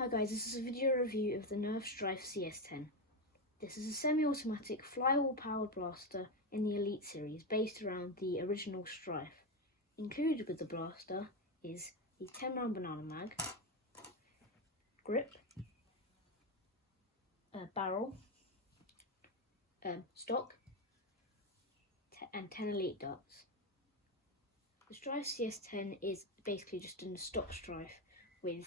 Hi guys, this is a video review of the Nerf Stryfe CQ-10. This is a semi-automatic flywheel powered blaster in the Elite series based around the original Stryfe. Included with the blaster is the 10 round banana mag, grip, barrel, stock, and 10 Elite darts. The Stryfe CQ-10 is basically just a stock Stryfe with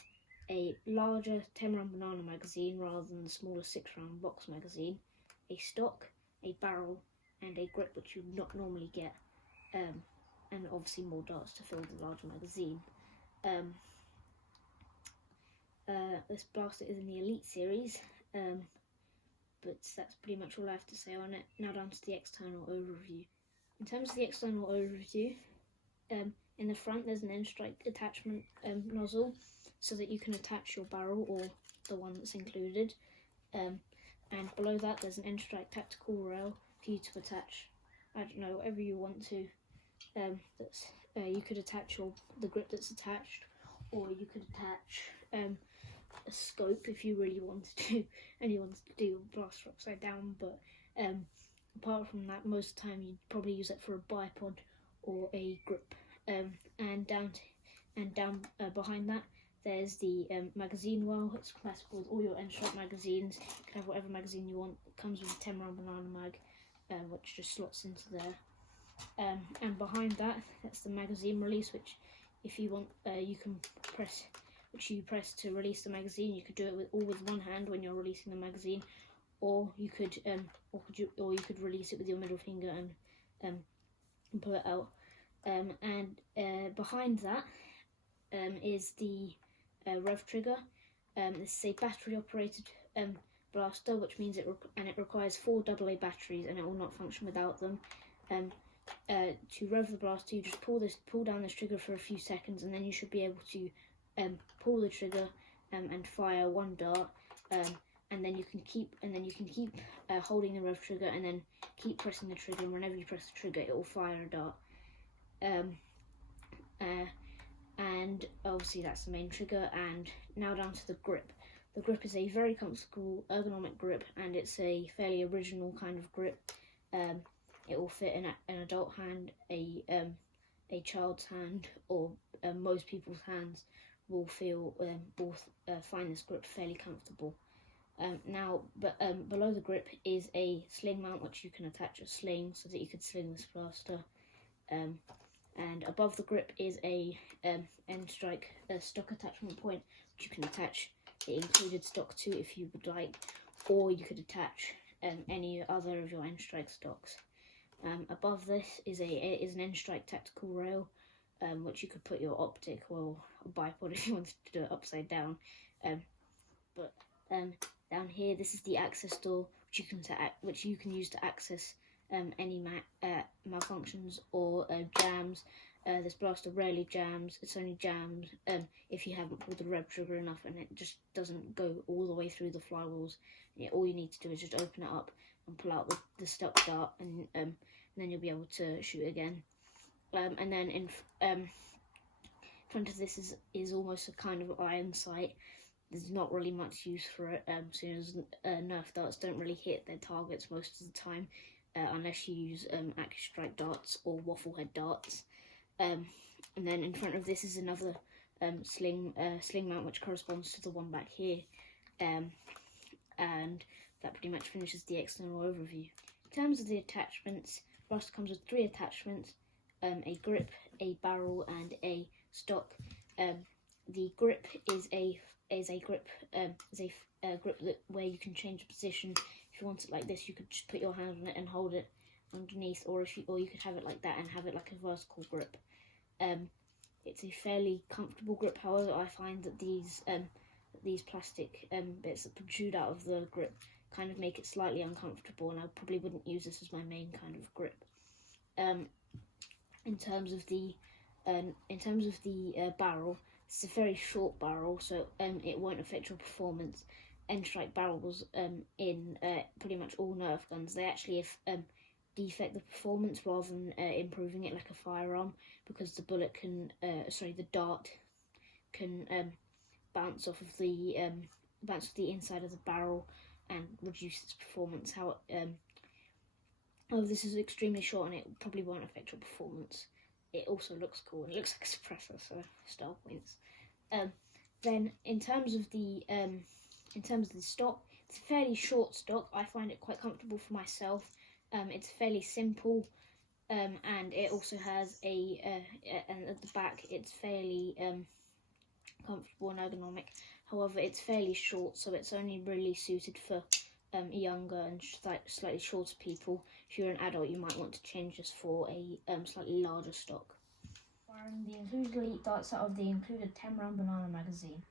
a larger 10 round banana magazine rather than the smaller 6 round box magazine, a stock, a barrel, and a grip which you would not normally get, and obviously more darts to fill the larger magazine. This blaster is in the Elite series, but that's pretty much all I have to say on it. Now down to the external overview. In terms of the external overview, in the front there's an end strike attachment nozzle, so that you can attach your barrel or the one that's included. And below that there's an end strike tactical rail for you to attach, I don't know, whatever you want to. You could attach the grip that's attached, or you could attach a scope if you really wanted to, and you wanted to do a blaster upside down. But apart from that, most of the time you'd probably use it for a bipod or a grip. And down behind that there's the magazine well. It's compatible with all your end strike magazines. You can have whatever magazine you want. It comes with a 10 round banana mag, which just slots into there. And behind that, that's the magazine release, which if you want, you can press, which you press to release the magazine. You could do it with one hand when you're releasing the magazine, or you could release it with your middle finger and pull it out. And behind that is the rev trigger. This is a battery operated blaster, which means it requires 4 AA batteries, and it will not function without them. To rev the blaster, you just pull down this trigger for a few seconds, and then you should be able to pull the trigger and fire one dart. And then you can keep holding the rev trigger, and then keep pressing the trigger. And whenever you press the trigger, it will fire a dart. And obviously that's the main trigger. And now down to the grip. The grip is a very comfortable ergonomic grip, and it's a fairly original kind of grip. It will fit in an adult hand, a child's hand, or most people's hands will find this grip fairly comfortable. Below the grip is a sling mount, which you can attach a sling so that you could sling this blaster. And above the grip is a end strike stock attachment point, which you can attach the included stock to if you would like, or you could attach any other of your end strike stocks. Above this is an end strike tactical rail, which you could put your optic or a bipod if you wanted to do it upside down. Down here, this is the access door, which you can use to access any malfunctions or jams. This blaster rarely jams. It's only jammed if you haven't pulled the rev trigger enough, and it just doesn't go all the way through the flywheels. All you need to do is just open it up and pull out the stuck dart, and then you'll be able to shoot again. And then in front of this is almost a kind of iron sight. There's not really much use for it, seeing as Nerf darts don't really hit their targets most of the time, unless you use AccuStrike darts or waffle head darts. And then in front of this is another sling mount, which corresponds to the one back here. And that pretty much finishes the external overview. In terms of the attachments, the blaster comes with 3 attachments: a grip, a barrel, and a stock. The grip is a grip where you can change the position. If you want it like this, you could just put your hand on it and hold it underneath, or you could have it like that and have it like a vertical grip. It's a fairly comfortable grip. However, I find that these plastic bits that protrude out of the grip kind of make it slightly uncomfortable, and I probably wouldn't use this as my main kind of grip. In terms of the barrel, it's a very short barrel, so it won't affect your performance. End strike barrels in pretty much all Nerf guns, they actually defect the performance rather than improving it like a firearm, because the dart can bounce off of the inside of the barrel and reduce its performance. This is extremely short and it probably won't affect your performance. It also looks cool and it looks like a suppressor, so style points. Then in terms of the stock, it's a fairly short stock. I find it quite comfortable for myself. It's fairly simple, and it also has and at the back it's fairly comfortable and ergonomic. However, it's fairly short, so it's only really suited for younger and slightly shorter people. If you're an adult, you might want to change this for a slightly larger stock. Firing the included elite darts out of the included 10-round banana magazine.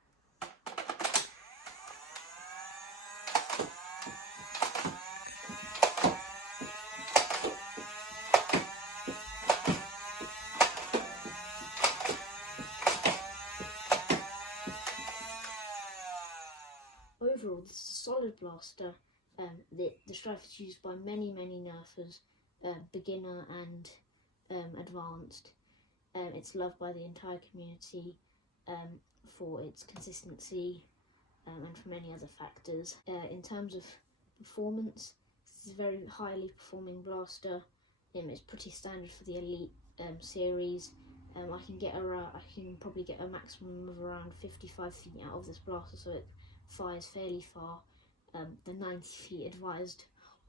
Overall, this is a solid blaster. The Stryfe is used by many Nerfers, beginner and advanced. It's loved by the entire community for its consistency and for many other factors. In terms of performance, this is a very highly performing blaster. It's pretty standard for the Elite series. I can probably get a maximum of around 55 feet out of this blaster, so it fires fairly far. The 90 feet advised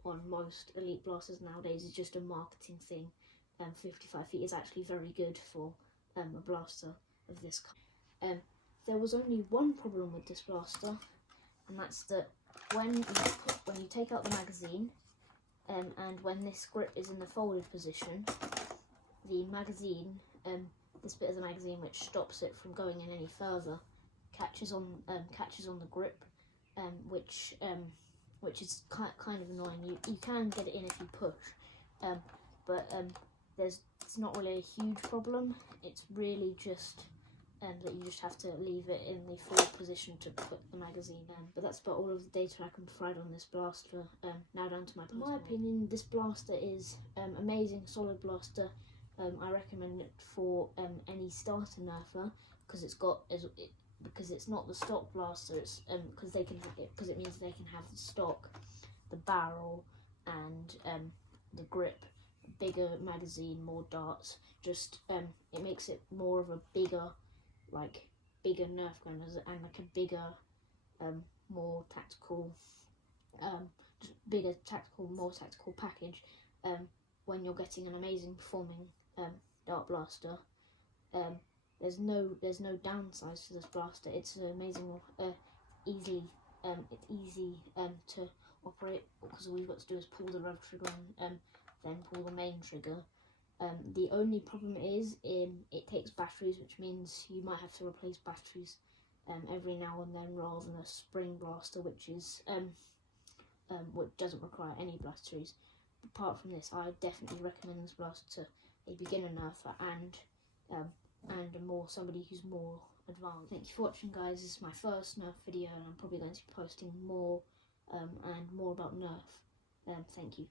on most Elite blasters nowadays is just a marketing thing. 55 feet is actually very good for a blaster of this kind. There was only one problem with this blaster, and that's that when you take out the magazine, and when this grip is in the folded position, the magazine, this bit of the magazine which stops it from going in any further, catches on the grip, which is kind of annoying. You can get it in if you push, but it's not really a huge problem. It's really just that you just have to leave it in the forward position to put the magazine in. But that's about all of the data I can provide on this blaster. Now down to in my opinion, this blaster is amazing, solid blaster. I recommend it for any starter nerfer because it's not the stock blaster. It's because it means they can have the stock, the barrel, and the grip, bigger magazine, more darts. Just it makes it more of a bigger Nerf gun and like a bigger, more tactical, more tactical package. When you're getting an amazing performing dart blaster, there's no downsides to this blaster. It's an amazing, it's easy to operate because all you've got to do is pull the rev trigger and then pull the main trigger. The only problem is it takes batteries, which means you might have to replace batteries every now and then, rather than a spring blaster, which doesn't require any batteries. Apart from this, I definitely recommend this blaster to a beginner nerfer and somebody who's more advanced. Thank you for watching, guys. This is my first Nerf video, and I'm probably going to be posting more and more about Nerf. Thank you.